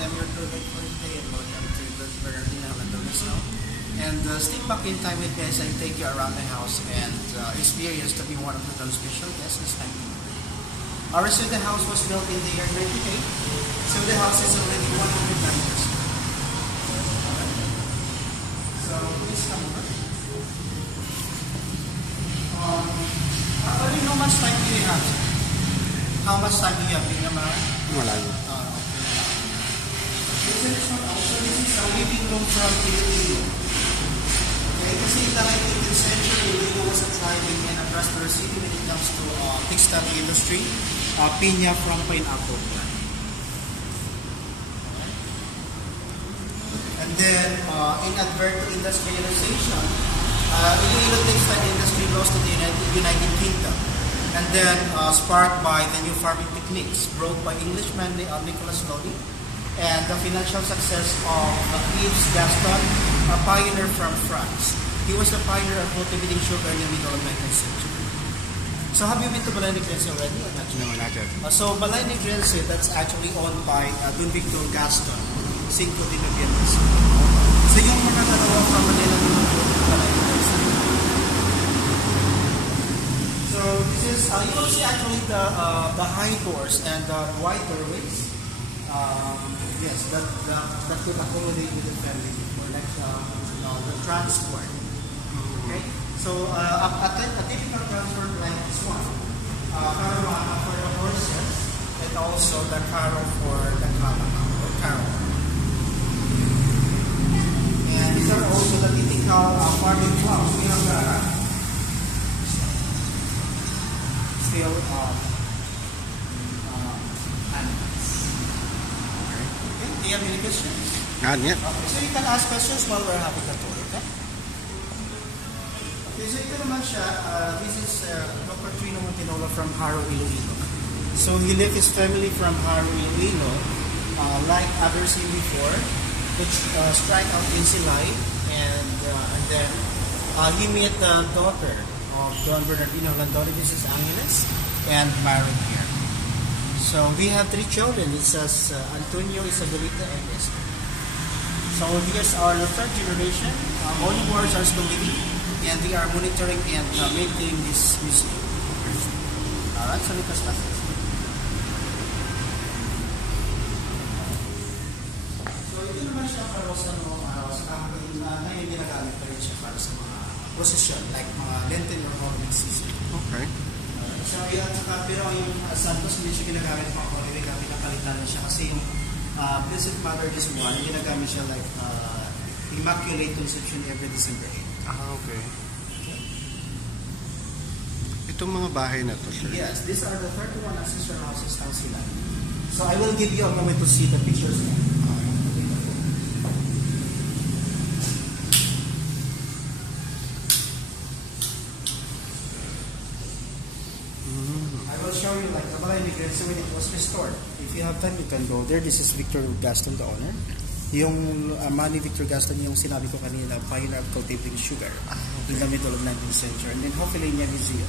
I'm your tour guide for today, and welcome to the Bernardino Landones now. And stay back in time with me as I take you around the house and experience to be one of the special guests this time. So the house was built in the year 1998, so the house is already 109 years old. So please come over. Actually, how much time do you have? How much time do you have? Wala yun. This is a living room from Iloilo. Okay, kasi in the 19th century, Iloilo was a thriving and a prosperous city when it comes to textile industry. Piña from pineapple. And then, in advert to industrialization, Iloilo textile industry lost to the United Kingdom. And then, sparked by the new farming techniques brought by Englishman Nicholas Lodi, and the financial success of Yves Gaston, a pioneer from France. He was the pioneer of cultivating sugar in the middle of 19th century. So have you been to Balay Negrense already? Or not? No, not yet. So Balay Negrense, that's actually owned by Don Victor Gaston, Cinco de Noviembre. So yung mga dalawang family na dito Balay Negrense. So this is, you will see actually the high doors and the wide doorways. Yes, that could accommodate with the family before, like the transport. Okay, so a typical transport like this one, caravan for the horses, and also the carro for the carro. And these are also the typical farming plows. We have still animals. Do you have any questions? Not yet. Okay, so you can ask questions while we're having the tour, okay? Okay, so ito naman siya, this is Dr. Trino Montinola from Haro, Iloilo. So he left his family from Haro, Iloilo, like others seen before, which strike out in Silay, and then he met the daughter of Don Bernardino Landones, this is Angeles, and married here. So we have 3 children. It's Antonio, Isabelita, and Esther. So these are the 3rd generation. All the boards are still living, and they are monitoring and maintaining this museum. Alright, so let us start. So ito naman siya para sa ngayon ginagamit pa rin siya para sa mga procession, like mga Lenten or Holy season. Okay. So, pero yung Santos, hindi siya ginagamit pang holiday, kami napalitan na siya kasi yung Blessed Mother this one, ginagamit siya like Immaculate Conception every December 8. Okay. Itong mga bahay na to, sir? Yes, these are the 31 ancestral houses ng sila. So, I will give you a moment to see the pictures now. I will show you like the Balay Negrense when it was restored. If you have time, you can go there. This is Victor Gaston, the owner. Yung Manny Victor Gaston, yung sinabi ko kanina, pioneer of cultivating sugar in the middle of 19th century. And then hopefully in your museum.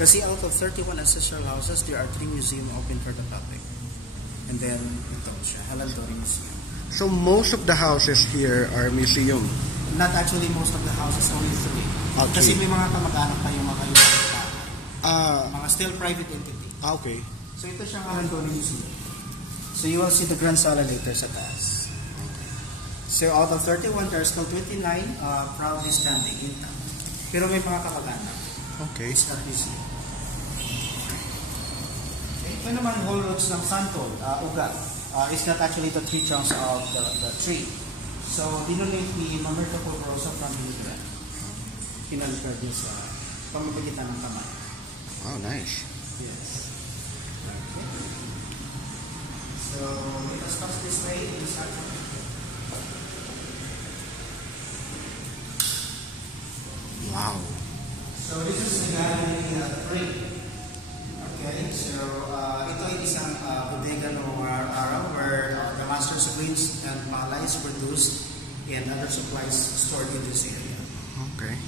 Kasi out of 31 ancestral houses, there are 3 museums open for the public. And then ito siya, Halandori Museum. So most of the houses here are museum? Not actually most of the houses, only 3. Okay. Kasi may mga kamag-anak pa yung mga lugar. Mga still private entity. Okay. So ito siyang Halandori Museum. So you will see the Grand Sala later sa taas. So out of 31, there are still 29 proudly standing intact. Pero may mga kamag-anak. Okay. It's not museum. Okay. Ito naman whole roots ng santol, ugat. It's not actually the 3 trunks of the tree. So dinonate ni Mamerto Polvorosa from Hilda. Pinalikar din sa pamamagitan ng kamay. Oh, nice. Yes. Okay. So let us pass this way inside. Wow. So this is the gallery 3. Okay, so ito ay isang bodega noong araw where the masters of grains and malay is produced and other supplies stored in this area. Okay.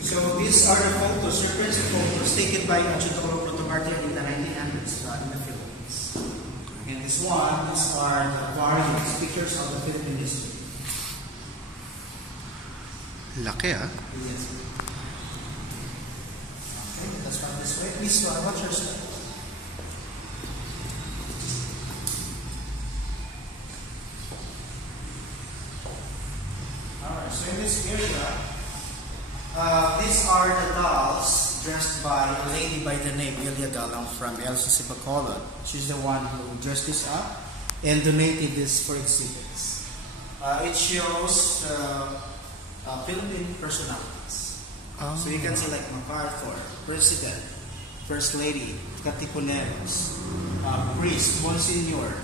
So these are the photos, reference photos taken by Chitoro Protomartyr in the 1900s in the Philippines. this one, these are the various pictures of the Philippine history. Laki ah. Yes. Okay, let's start this way. Please, watch your step. Alright, so in this area, these are the dolls dressed by a lady by the name Elia Galang from LCC Bacolod. She's the one who dressed this up and donated this for exhibits. It shows Philippine personalities. Oh. So you can see like MacArthur, President, First Lady, Katipuneros, Priest, Monsignor,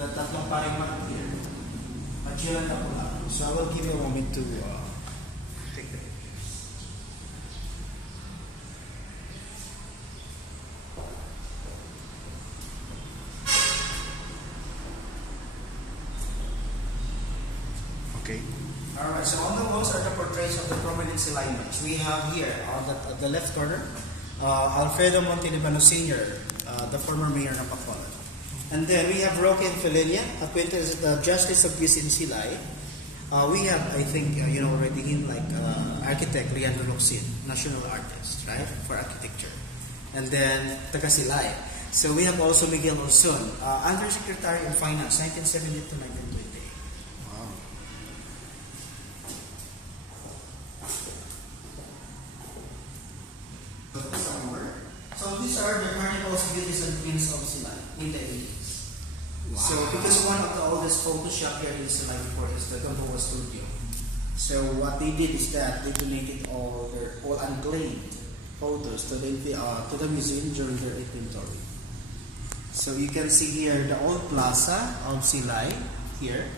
the tatlong paring here, Magellan Capulato. So I will give you a moment to take the pictures. Okay. Alright, so on the walls are the portraits of the prominent Silaymans. We have here, on the left corner, Alfredo Montelibano Sr., the former mayor of Bacolod. And then we have Roque and Felinia, appointed as the Justice of Peace in Silay. We have, I think, you know already him, like architect Leandro Locsin, national artist, right, for architecture. And then taga Silay. So we have also Miguel Orson, Undersecretary in Finance, 1970 to 1920. Wow. So these are the carnivals, beauties, and queens of Silay in the 80s. Wow. So because one of the oldest photo shop here in Silay before is the Gamboa Studio. So what they did is that they donated all their unclaimed photos to the museum during their inventory. So you can see here the old plaza of Silay here.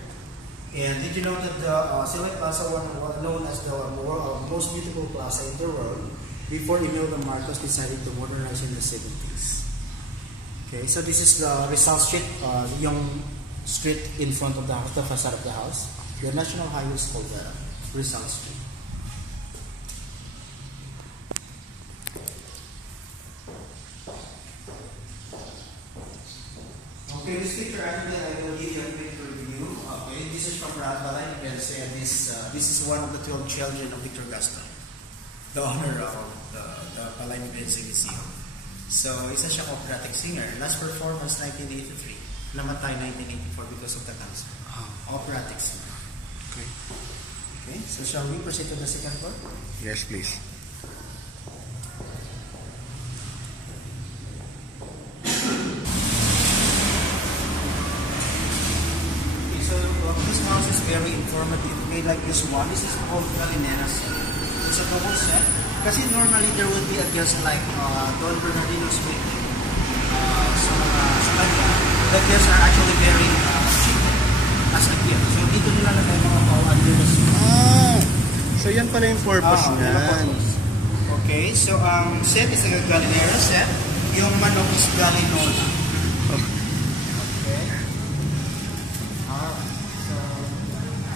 And did you know that the Silay Plaza was known as the most beautiful plaza in the world before Imelda Marcos decided to modernize in the 70s. Okay, so this is the Rizal Street, yung street in front of the house, the facade of the house. The national highway is called Rizal Street. Okay, this picture actually I will give you a quick review. Okay, this is from Balay Bense, and this is one of the 12 children of Victor Gaston, the owner of the Balay Bense Museum. So, isa siya operatic singer. Last performance 1983. Namatay 1984 because of the cancer. Operatic singer. Okay. Okay, so shall we proceed to the second floor? Yes, please. This house is very informative. Made like this one. This is called Galinera set. It's a double set. Kasi normally there would be a guest like Don Bernardino speaking. Sa kanya, the guests are actually very cheap as a gift. So dito nila lagay mga pauan dito. So yan pala yung purpose niyan. Okay, so ang set is a Galinera set. Yung manok is Galinola.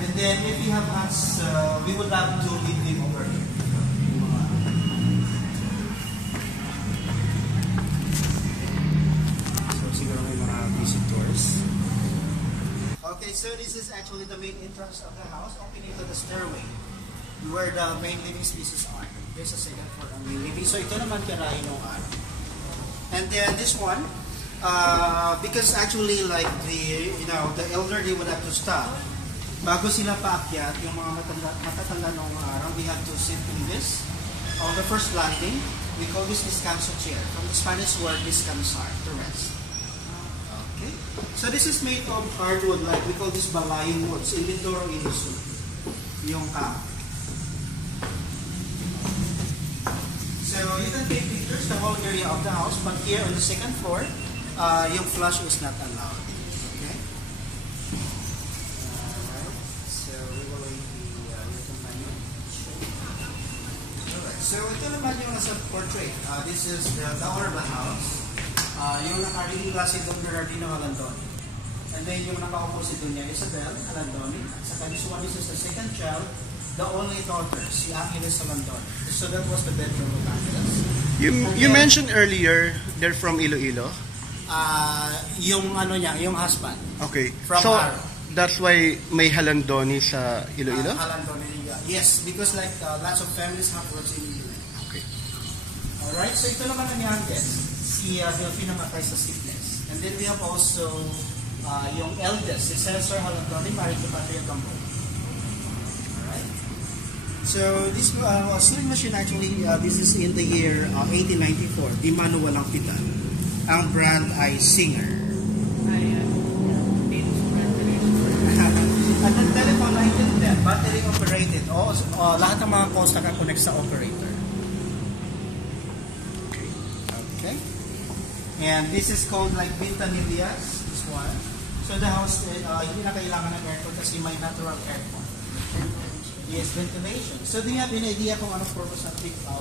And then if you have us, we would love to meet them over here. So siguro may mga visitors. Okay, so this is actually the main entrance of the house, opening to the stairway, where the main living spaces are. There's a second floor on main living. So ito naman karahin ng araw. And then this one, because actually like the elderly would have to stop. Bago sila paakyat, yung mga matatanda noong araw, we have to sit in this. On the first landing, we call this descanso chair. From the Spanish word, descansar, to rest. Okay. So this is made of hardwood, like we call this balayong woods, in Mindoro, Ilosu. Yung camp. So you can take pictures the whole area of the house, but here on the second floor, yung flush is not allowed. So ito naman yung nasa portrait. This is the Orba house. Yung nakarilila si Don Bernardino Alandoni. And then yung nakaupo si Doña Isabel Alandoni. At saka this one, this is the second child, the only daughter, si Angeles Alandoni. So that was the bedroom of Angeles. You mentioned earlier they're from Iloilo. Yung ano niya, yung husband. Okay. From So, Haro. that's why may halandoni sa Iloilo? Halandoni, yes, because like lots of families have roots in Iloilo. Okay. Alright, so ito naman ang youngest. Si Delphine namatay sa sickness. And then we have also yung eldest, si Cesar Halandoni, married to Patria Gambo. Alright. So this sewing machine actually, this is in the year 1894. Di mano walang pitan. Ang brand ay Singer. And then telephone 1910, battery operated. Lahat ng mga calls nakakonect sa operator. Okay. And this is called like Ventanillas, this one. So the house, hindi na kailangan ng aircon kasi may natural aircon. Yes, ventilation. So do you have any idea kung anong purpose ng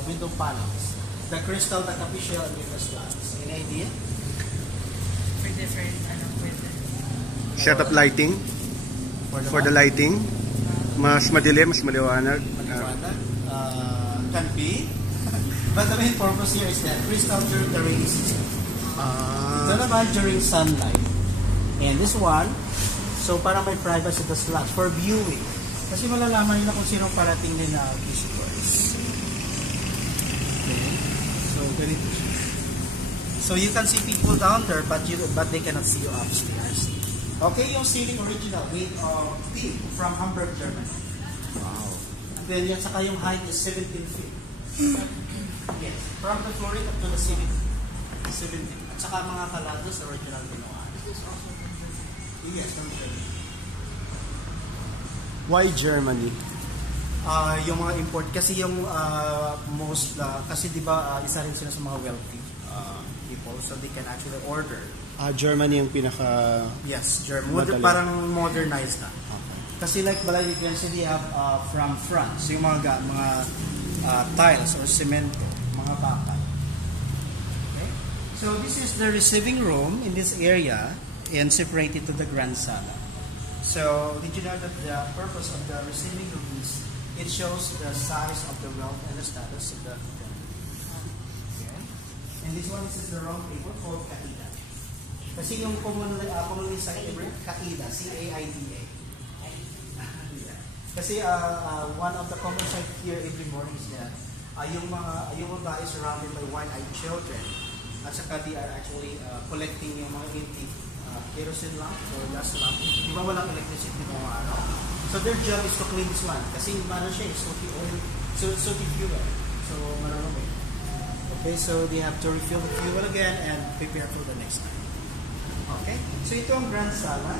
window panels? The crystal, the capital, and the slats. Any idea? For different, Set up lighting? For the lighting? Mas madilim, mas maliwanag? Can be. But the main purpose here is that crystal during the rainy season. Ito naman during sunlight. And this one, so para may privacy the slot for viewing. Kasi malalaman nila kung sino parating din na visitors. Okay. So, ganito siya. So, you can see people down there, but they cannot see you upstairs. Okay, yung ceiling original made of teak from Hamburg, Germany. Wow. And then, yan, saka yung height is 17 feet. Yes. From the floor up to the ceiling. 17. At saka mga kalados, original ginawa. Yes, from Germany. Why Germany? Yung mga import kasi yung most kasi 'di ba isa rin sila sa mga wealthy people, so they can actually order. Germany yung pinaka Germany parang modernized na. Okay. Kasi like Balay Dipensy, they have from France yung mga tiles or cemento, mga bakal. Okay? So this is the receiving room in this area and separated to the grand sala. So, did you know that the purpose of the receiving room is it shows the size of the wealth and the status of the family. Okay? And this one is the round table called Kaida. Kasi yung commonly cited word, Kaida, C-A-I-D-A. Kasi one of the common sight here every morning is that yung babae is surrounded by one-eyed children. At saka they are actually collecting yung mga empty kerosene lamp or gas lamp. Di ba walang electricity ng mga araw? So their job is to clean this one. Kasi ano siya, sooty oil, sooty fuel. So marunong eh. Okay, so they have to refill the fuel again and prepare for the next time. Okay, so ito ang grand sala.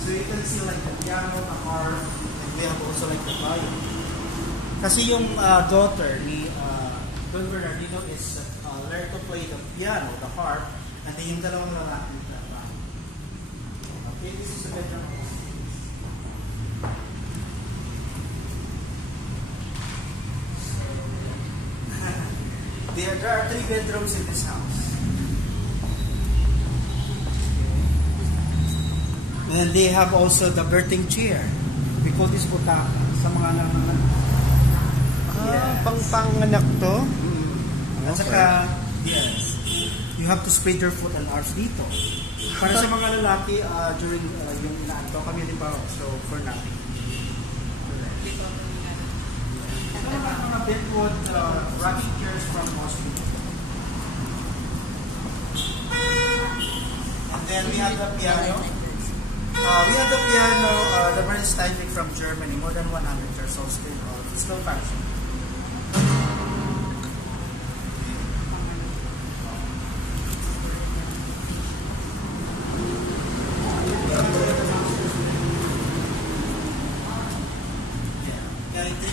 So you can see like the piano, the harp, and they have also like the violin. Kasi yung daughter ni Don Bernardino is learn to play the piano, the harp, and then yung dalawang lalaki. Okay, this is the bedroom. There are 3 bedrooms in this house. And they have also the birthing chair. We call this butaka sa mga nanganak. Pang-panganak to? At saka, yes, you have to spread your foot and arms dito. Para sa mga lalaki, during yung inaanto kami din pa, so for nothing. Ito naman mga bedwood rocking chairs from Austria. And then we have the piano. The Bernstein from Germany, more than 100 years old, still function.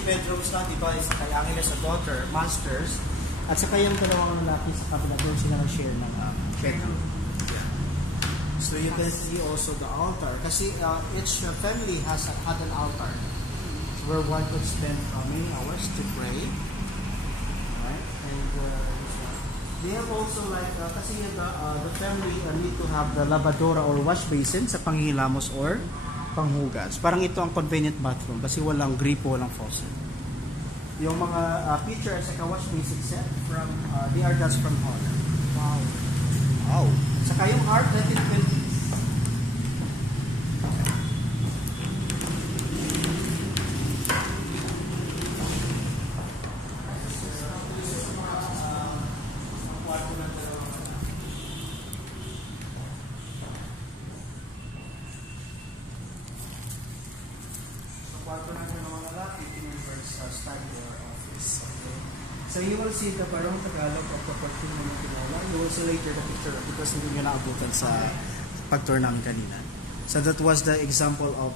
Bedrooms na, diba, is kay Angeles sa daughter, masters, at saka yung dalawang lalaki sa kabila doon sila nag-share ng bedroom. Yeah. So you can see also the altar. Kasi each family had an altar where one could spend many hours to pray. Right? And they have also like, kasi the family need to have the lavadora or wash basin sa panghilamos or panghugas. Parang ito ang convenient bathroom kasi walang gripo, walang faucet. Yung mga pitcher sa wash basin set from they are dust from Holland. Wow. Wow. Saka yung heart, let it will. So you will see the parang Tagalog of the pag-tour namin Tinola. You will see later the picture because hindi nyo naabutan sa pag-tour namin kanina. So that was the example of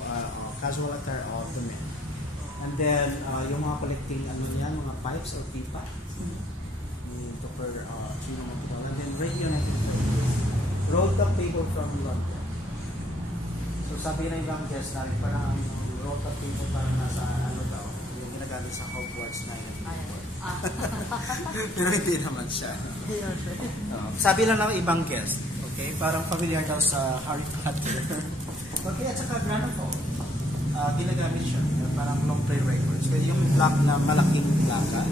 casual attire of the men. And then yung mga collecting ano yan, mga pipes or pipa. Yung Dr. Trino Tinola. And then Radio 94. Rolled up paper from London. So sabi na ibang guest namin, parang rolled up paper parang nasa ano daw, yung ginagamit sa Hogwarts 9 and 94. Pero hindi naman siya. Sabi lang ng ibang guest, okay? Parang familiar daw sa Harry Potter. Okay, at saka gramophone. Ginagamit siya. Parang long play records. Pwede yung black na malaking plaka.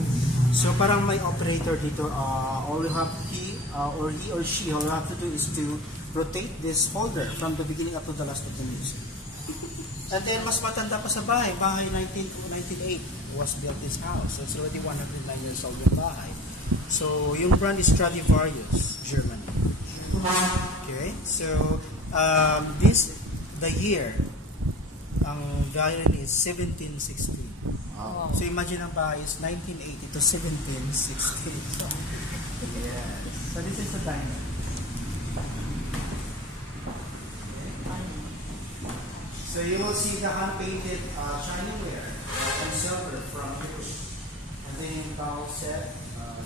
So parang may operator dito. All you have he or she all you have to do is to rotate this folder from the beginning up to the last of the music. And then mas matanda pa sa bahay. Bahay 1908 was built this house. It's already 109 years old yung bahay. So yung brand is Stradivarius, Germany. Okay, so the year, ang violin is 1760. Wow. So imagine ang bahay is 1980 to 1760. So, yes. So this is the diamond. So you will see the hand-painted chinaware and silver from Bush. And then yung bowl set,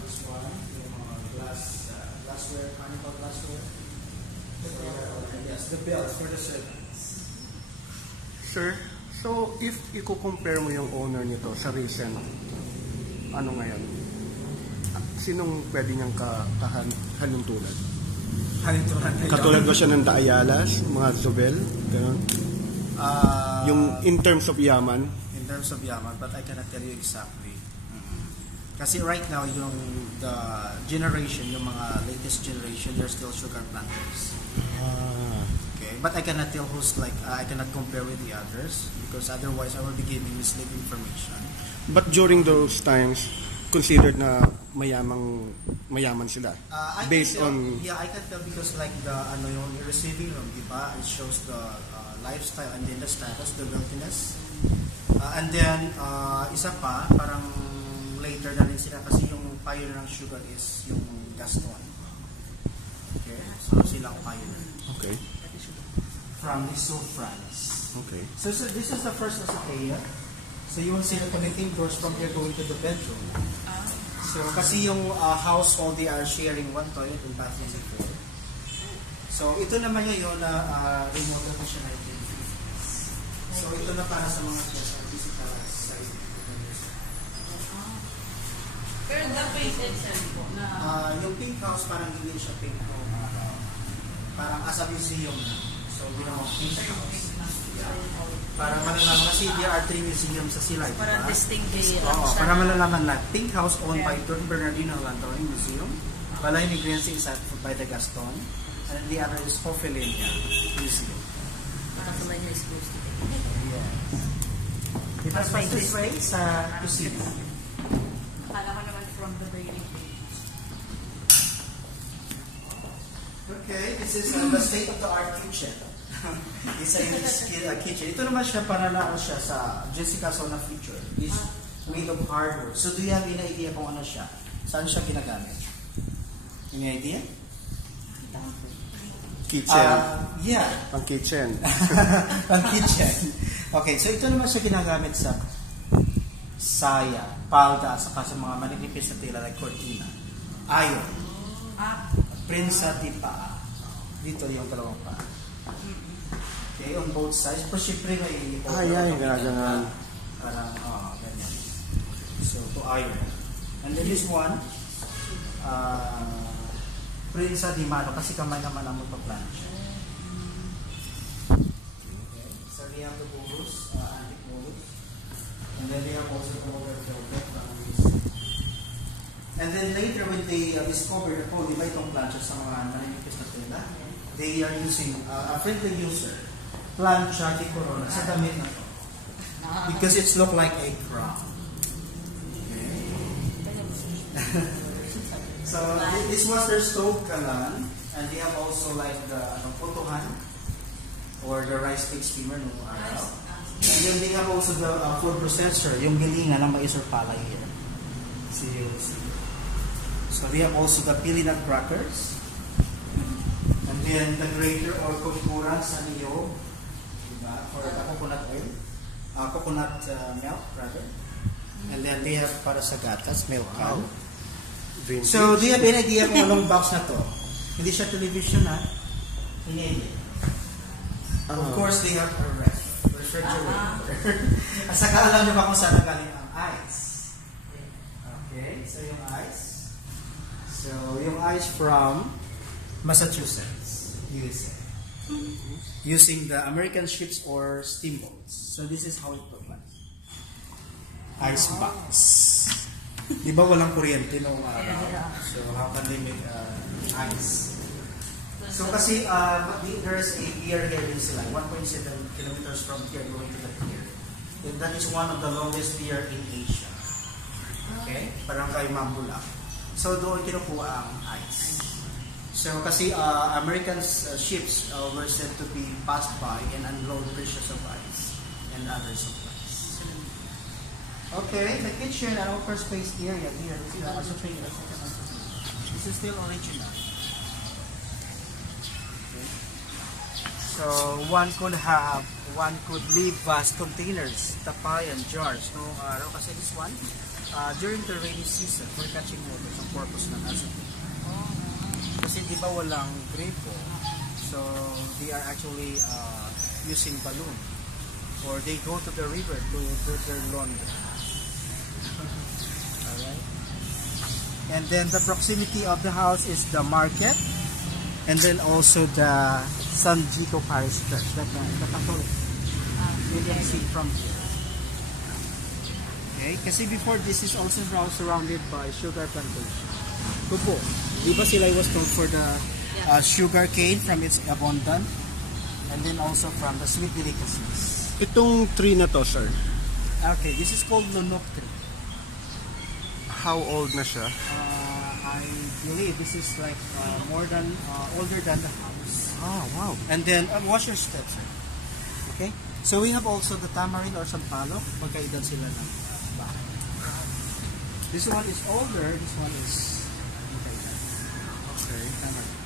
this one, yung glassware, carnival glassware. Yes, the bells for the servants. Sir, so if i-compare mo yung owner nito sa recent, ano ngayon? Sinong pwede niyang kahalintulad? Halintulad. Katulad ba siya ng Daayalas, mga Zobel, gano'n? Yung in terms of yaman? In terms of yaman, but I cannot tell you exactly. Kasi right now, yung the generation, yung mga latest generation, they're still sugar planters. Okay, but I cannot tell who's like, I cannot compare with the others because otherwise I will be giving misleading information. But during those times, considered na mayaman sila? Based on... Yeah, I can tell because like the yung receiving room, diba? It shows the lifestyle and then the status, the wealthiness. And then, isa pa, parang later na rin sila kasi yung pioneer ng sugar is yung Gaston. Okay, so silang pioneer. Okay. From Lisieux, France. Okay. So this is the first azotea. So you will see the connecting doors from here going to the bedroom. So kasi yung household, they are sharing one toilet and bathroom before. So ito naman yun na remote na siya 1950s. So ito na para sa mga guests or visitors sa Pero the face itself po na... yung pink house parang hindi siya pink home. Parang as a museum na. So ginawa pink house. Para malalaman kasi there are 3 museums sa Silay. Para distinguish. Para malalaman na Pink House owned by Don Bernardino Landoni Museum. Balay ni Grenzy is by the Gaston. And the other is Hofelinia Museum. Para sa lang is supposed to be. Yes. Dito sa this way sa kusina. Akala ko naman from the very page. Okay, this is the state-of-the-art kitchen. It's a unique kitchen. Ito naman siya para na siya sa Jessica Sona feature. It's made of hardwood. So do you have any idea kung ano siya? Saan siya ginagamit? Any idea? Kitchen. Yeah. Pang kitchen. Pang kitchen. Okay, so ito naman siya ginagamit sa saya, palda, saka sa mga maninipis na tela like cortina. Ayon. Prinsa di pa. Dito yung dalawang pa. Okay, on both sides. Pero syempre may... Ay, ganagangan. Parang, ganyan. So, to iron. And then this one, Prinsa di mano, kasi kamay naman ang magpa-plancha. Okay, so we have the bolus, antique bolus. And then we have also the older velvet. And then later when they discovered, oh, di ba itong plancha sa mga nanipis na tela? They are using, a friendly user, plancha de corona sa damit na to. Because it's look like a crown. So this was their stove kalan, and they have also like the potohan or the rice cake steamer no araw. And then they have also the food processor, yung gilingan ng mais or palay here. See you. So they have also the pili nut crackers, and then the grater or kultura sa niyog, diba? Or the coconut oil, coconut milk rather. And then they have para sa gatas, milk can. So, do you have any idea kung anong box na to? Hindi siya television, ha? Hindi. Of course, they have a refrigerator. At saka alam niyo ba kung saan galing ang ice? Okay, so yung ice. So, yung ice from Massachusetts, USA. Using the American ships or steamboats. So, this is how it looks like. Ice box. Di ba walang kuryente noong araw? So, how can they make ice? So, kasi there's a pier here in sila, 1.7 kilometers from here going to the pier. And that is one of the longest pier in Asia. Okay? Parang kay Mambulak. So, doon kinukuha ang ice. So, kasi American ships were said to be passed by and unload precious of ice and other supplies. Okay, the kitchen and open space area here. This is still original. Okay. So one could leave vast containers, tapayan, jars, no araw. Kasi this one, during the rainy season, for catching water, ang purpose ng acetate. Kasi di ba walang gripo, so they are actually using balloon, or they go to the river to do their laundry. Alright. And then the proximity of the house is the market, and then also the San Gito Parish Church. The Catholic. You can see from here. Okay, kasi before this is also surrounded by sugar plantation. Kubo. Di ba sila was known for the sugar cane from its abundant, and then also from the sweet delicacies. Itong tree na to, sir, Okay, this is called Lunok tree. how old na siya? I believe this is like older than the house. Oh, wow. And then wash your steps, sir. Okay. So we have also the tamarind or sampalok. Magkailan sila ng bahay. This one is older. This one is Okay. tamarind.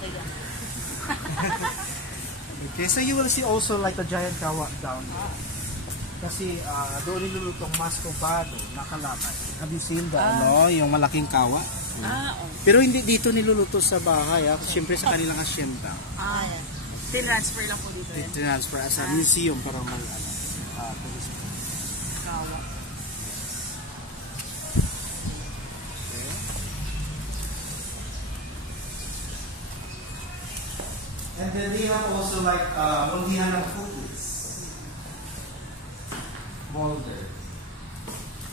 Okay. So you will see also like a giant kawa down here. Kasi doon nilulutong mascobado na kalakay. Have you seen the yung malaking kawa? Pero hindi dito niluluto sa bahay, siyempre sa kanilang asyenda. Yan. Tinransfer lang po dito yan. Transfer as a museum para Kawa. And then they have also like multihan ng cookies. Molder.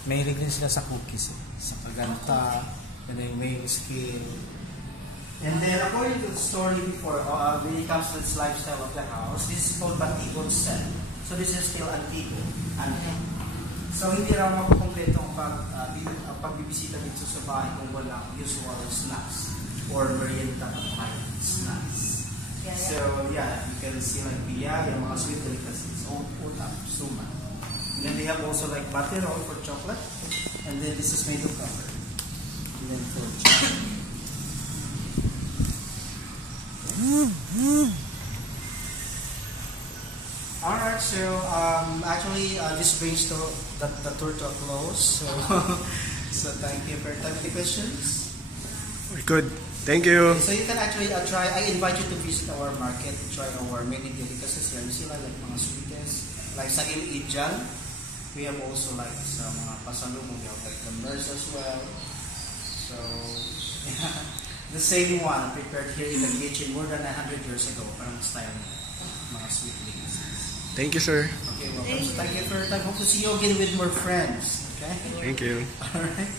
May rin sila sa cookies sa kaganta, and then may skill. And then according to the story before, when it comes to this lifestyle of the house, this is called Batigon set. So this is still Antigo. So hindi raw makukumpleto ang pagbibisita dito sa bahay kung walang usual snacks or merienda at snacks. So yeah, you can see like biyaya, mga sweet delicacies, ulam, suman. And then they have also like butter roll for chocolate, and then this is made of cover. And then for chocolate. Alright, so actually this brings the tour to a close. So thank you for the questions. Good. Thank you. So you can actually try. I invite you to visit our market, try our many delicacies here. You see like mga sweetness, like sa Ijan. We have also like sa mga pasalubong, we have like the MERS as well. So the same one prepared here in the kitchen more than 100 years ago. Parang style mga sweet delicacies. Thank you, sir. Okay, welcome. So thank you for your time. Hope to see you again with more friends. Okay. Thank you. All right.